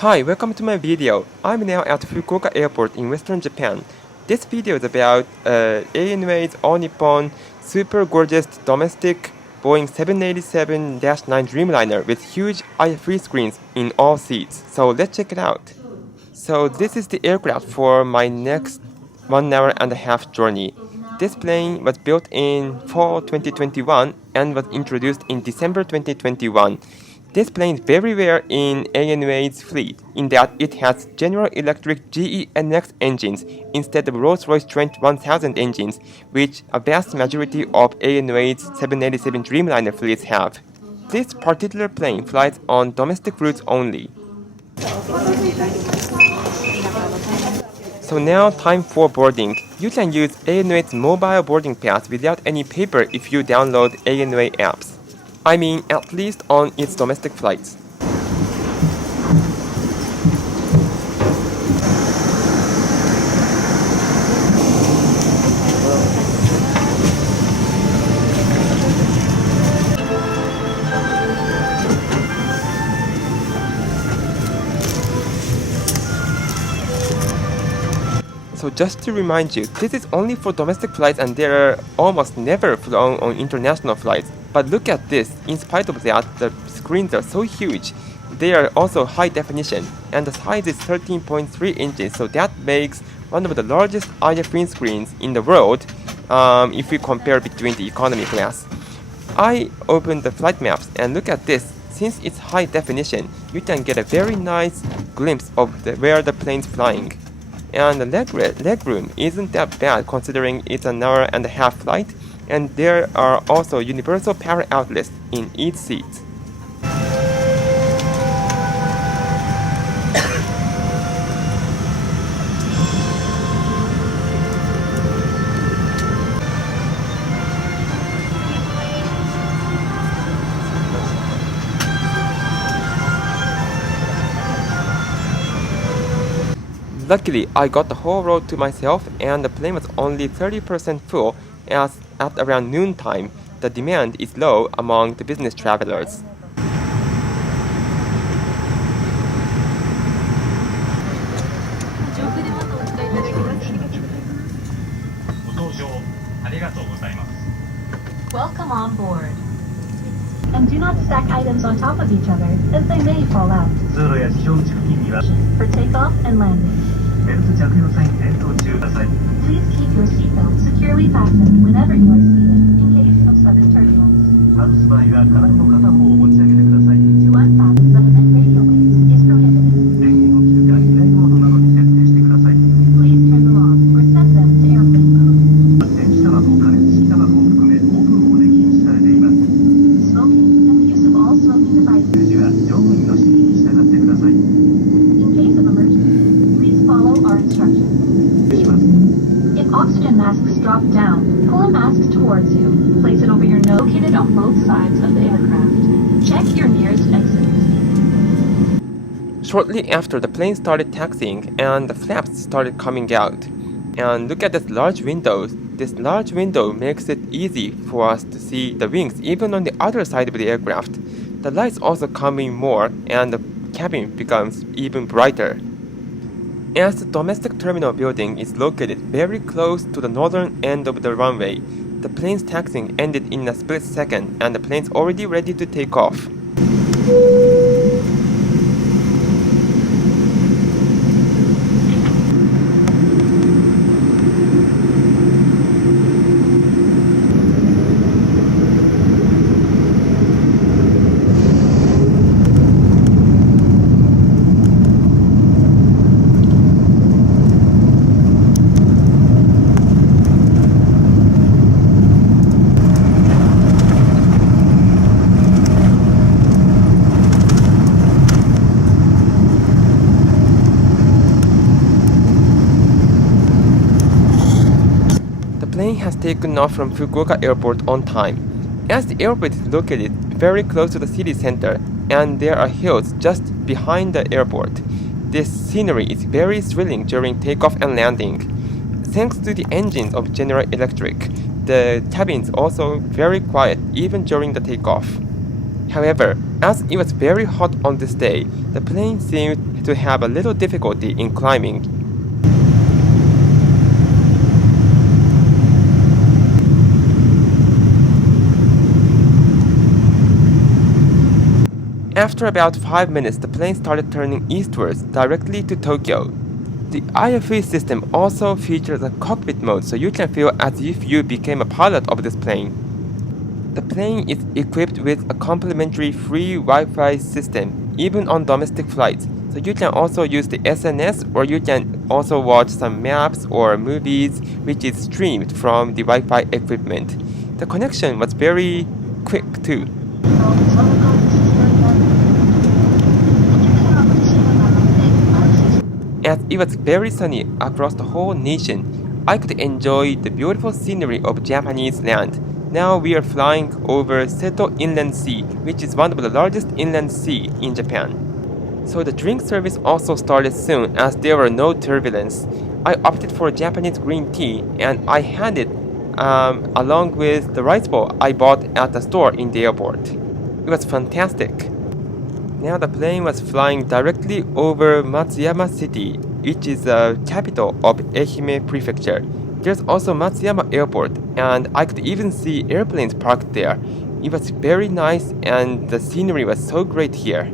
Hi, welcome to my video. I'm now at Fukuoka Airport in Western Japan. This video is about Airways All Nippon super gorgeous domestic Boeing 787-9 Dreamliner with huge IFE screens in all seats. So let's check it out. So this is the aircraft for my next 1 hour and a half journey. This plane was built in fall 2021 and was introduced in December 2021. This plane is very rare in ANA's fleet in that it has General Electric GE/NX engines instead of Rolls-Royce Trent 1000 engines, which a vast majority of ANA's 787 Dreamliner fleets have. This particular plane flies on domestic routes only. So now time for boarding. You can use ANA's mobile boarding pass without any paper if you download ANA apps. I mean, at least on its domestic flights. So just to remind you, this is only for domestic flights and they are almost never flown on international flights. But look at this, in spite of that, the screens are so huge. They are also high definition, and the size is 13.3 inches, so that makes one of the largest IFE screens in the world if we compare between the economy class. I opened the flight maps and look at this. Since it's high definition, you can get a very nice glimpse of where the plane's flying. And the leg room isn't that bad considering it's an hour and a half flight, and there are also universal power outlets in each seat. Luckily, I got the whole road to myself and the plane was only 30% full as at around noontime, the demand is low among the business travelers. Welcome on board. And do not stack items on top of each other, as they may fall out. For takeoff and landing. Please keep your seatbelt securely fastened whenever you are seated, in case of sudden turbulence. To unfasten the event radio waves is prohibited. Please turn them off or set them to airplane mode. Smoking and the use of all smoking devices. In case of emergency, please follow our instructions. If oxygen masks drop down, pull a mask towards you. Place it over your nose, located on both sides of the aircraft. Check your nearest exit. Shortly after, the plane started taxiing and the flaps started coming out. And look at this large window. This large window makes it easy for us to see the wings even on the other side of the aircraft. The lights also come in more and the cabin becomes even brighter. As the domestic terminal building is located very close to the northern end of the runway, the plane's taxiing ended in a split second and the plane's already ready to take off. The plane has taken off from Fukuoka Airport on time. As the airport is located very close to the city center and there are hills just behind the airport, this scenery is very thrilling during takeoff and landing. Thanks to the engines of General Electric, the cabin is also very quiet even during the takeoff. However, as it was very hot on this day, the plane seemed to have a little difficulty in climbing. After about 5 minutes, the plane started turning eastwards directly to Tokyo. The IFE system also features a cockpit mode, so you can feel as if you became a pilot of this plane. The plane is equipped with a complimentary free Wi-Fi system, even on domestic flights. So you can also use the SNS, or you can also watch some maps or movies which is streamed from the Wi-Fi equipment. The connection was very quick too. As it was very sunny across the whole nation, I could enjoy the beautiful scenery of Japanese land. Now we are flying over Seto Inland Sea, which is one of the largest inland sea in Japan. So the drink service also started soon as there were no turbulence. I opted for Japanese green tea and I had it along with the rice bowl I bought at the store in the airport. It was fantastic. Now the plane was flying directly over Matsuyama City, which is the capital of Ehime Prefecture. There's also Matsuyama Airport, and I could even see airplanes parked there. It was very nice and the scenery was so great here.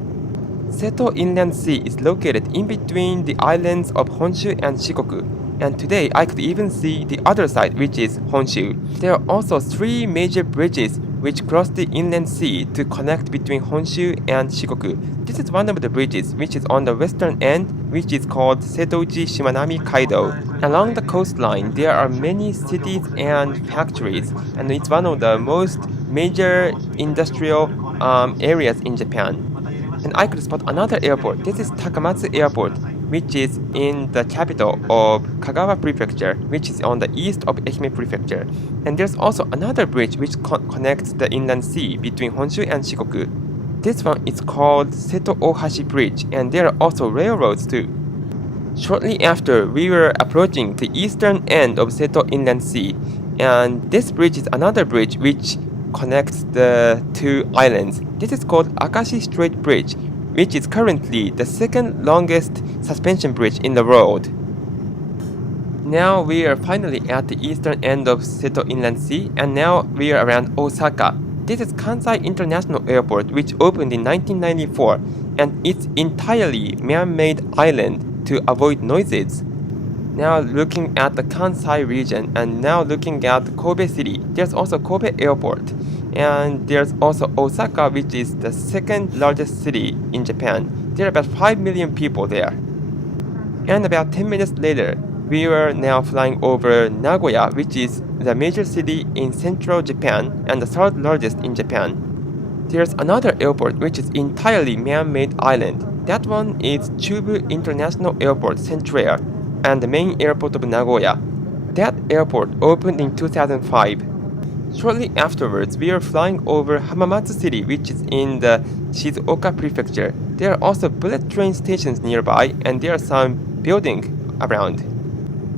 Seto Inland Sea is located in between the islands of Honshu and Shikoku, and today I could even see the other side, which is Honshu. There are also 3 major bridges which cross the inland sea to connect between Honshu and Shikoku. This is one of the bridges which is on the western end, which is called Setouchi Shimanami Kaido. Along the coastline, there are many cities and factories, and it's one of the most major industrial areas in Japan. And I could spot another airport. This is Takamatsu Airport, which is in the capital of Kagawa Prefecture, which is on the east of Ehime Prefecture. And there's also another bridge which connects the inland sea between Honshu and Shikoku. This one is called Seto Ohashi Bridge, and there are also railroads too. Shortly after, we were approaching the eastern end of Seto Inland Sea, and this bridge is another bridge which connects the 2 islands. This is called Akashi Strait Bridge, which is currently the second longest suspension bridge in the world. Now we are finally at the eastern end of Seto Inland Sea, and now we are around Osaka. This is Kansai International Airport, which opened in 1994, and it's entirely man-made island to avoid noises. Now looking at the Kansai region, and now looking at Kobe City, there's also Kobe Airport. And there's also Osaka, which is the second largest city in Japan. There are about 5 million people there. And about 10 minutes later, we were now flying over Nagoya, which is the major city in central Japan and the 3rd largest in Japan. There's another airport which is entirely man-made island. That one is Chubu International Airport Centrair and the main airport of Nagoya. That airport opened in 2005. Shortly afterwards, we are flying over Hamamatsu City, which is in the Shizuoka Prefecture. There are also bullet train stations nearby, and there are some buildings around.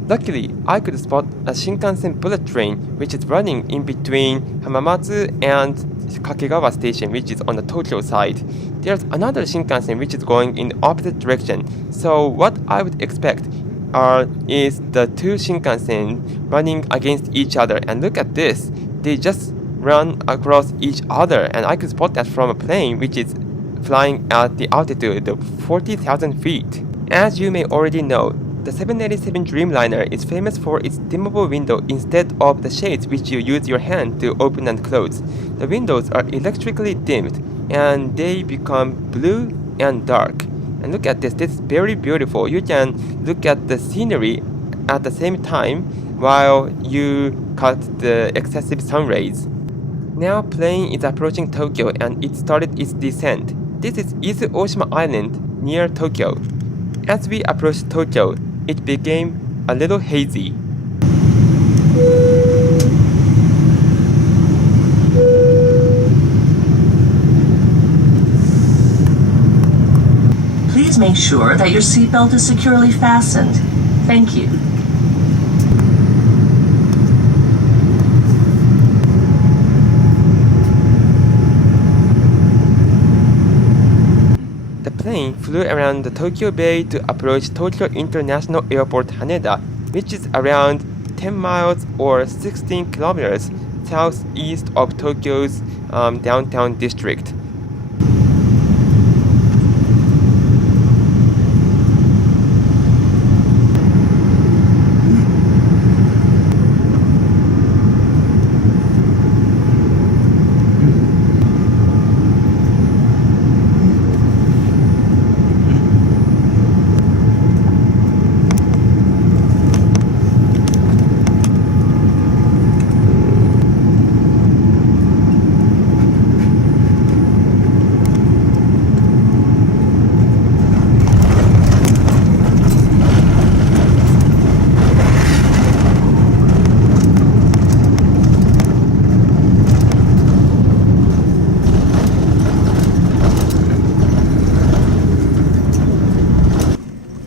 Luckily, I could spot a Shinkansen bullet train, which is running in between Hamamatsu and Kakegawa Station, which is on the Tokyo side. There's another Shinkansen which is going in the opposite direction. So what I would expect is the 2 Shinkansen running against each other. And look at this. They just run across each other, and I could spot that from a plane which is flying at the altitude of 40,000 feet. As you may already know, the 787 Dreamliner is famous for its dimmable window instead of the shades which you use your hand to open and close. The windows are electrically dimmed and they become blue and dark. And look at this, this is very beautiful. You can look at the scenery at the same time while you cut the excessive sun rays. Now plane is approaching Tokyo and it started its descent. This is Izu Oshima Island near Tokyo. As we approached Tokyo, it became a little hazy. Please make sure that your seatbelt is securely fastened. Thank you. plane flew around the Tokyo Bay to approach Tokyo International Airport Haneda, which is around 10 miles or 16 kilometers southeast of Tokyo's downtown district.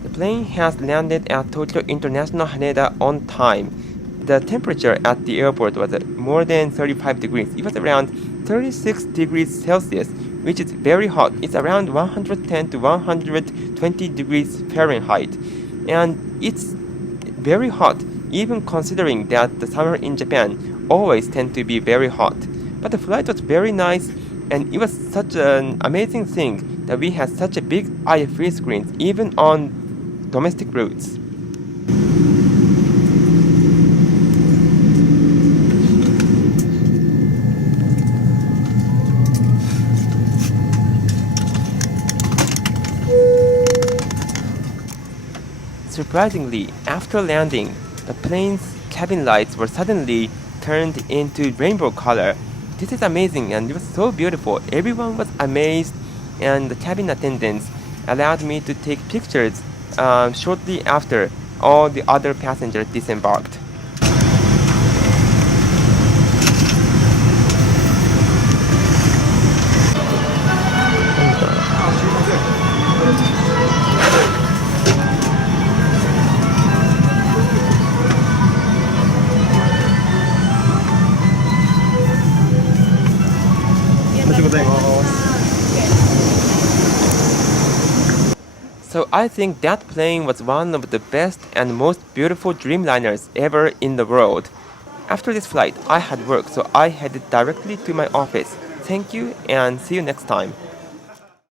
The plane has landed at Tokyo International Haneda on time. The temperature at the airport was more than 35 degrees. It was around 36 degrees Celsius, which is very hot. It's around 110 to 120 degrees Fahrenheit. And it's very hot, even considering that the summer in Japan always tend to be very hot. But the flight was very nice, and it was such an amazing thing that we had such a big IFE screens even on domestic routes. Surprisingly, after landing, the plane's cabin lights were suddenly turned into rainbow color. This is amazing, and it was so beautiful. Everyone was amazed, and the cabin attendants allowed me to take pictures shortly after all the other passengers disembarked. So I think that plane was one of the best and most beautiful Dreamliners ever in the world. After this flight, I had work, so I headed directly to my office. Thank you and see you next time.